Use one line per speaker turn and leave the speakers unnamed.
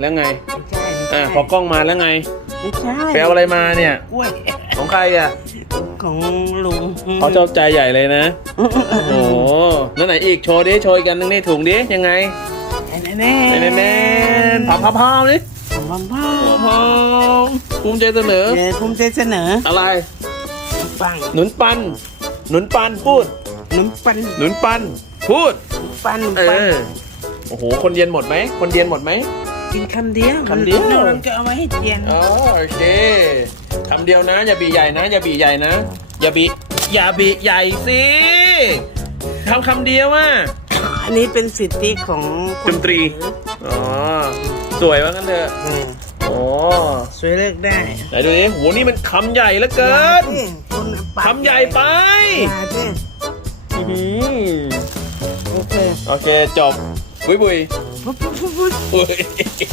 แล้วไง
ไม่ใช่ไม่ใช่
อ่าพอกล้องมาแล้วไง
ไม่ใช่
ไปเอาอะไรมาเนี่ย
กล้วย
ของใครอะ
ของลุง
เขาชอบใจใหญ่เลยนะ โอ้โหนั่นไหนอีก โชว์ดิ โชว์อีกกันนึงนี่ถุงดิ ยังไง
แน่แน่
แน่แน่ๆพาพาพาดิ
ของบ้าบ้า
พาภูมิใจเสนอ
เดี๋ยวภูมิใจเสนอ
อะไร
ปัง
หนุนปัน หนุนปันพูด
น้ำปัน
หนุนปัน พูด
ปัน
เอ
ปัน
อโอ้โห คนเรียนหมดไหม คนเรียนหมดไหม
กินคำเดียว
คำเดียว
มันก็เอาไว้ให้เทียน
อ๋อโอเคคำเดียวนะ อย่าบีใหญ่นะ อย่าบีใหญ่นะ อย่าบีอย่าบีใหญ่สิทำคำเดียวอะ
อันนี้เป็นสิทธิของค
ดนตรี อ๋อ สวยว่างั้นเถอะ
อืม
โอ้
สวยเลือกได้
ไหนดูดิโหนี่มันคำใหญ่เหลือเกิน
อย่าสิคนปาก
คำใหญ่ไป
อย่าสิ
อื้อหือ
โอเค
โอเค จบ บุยบุย
ปุ๊บปุ๊บปุ๊บปุ๊บ
บุย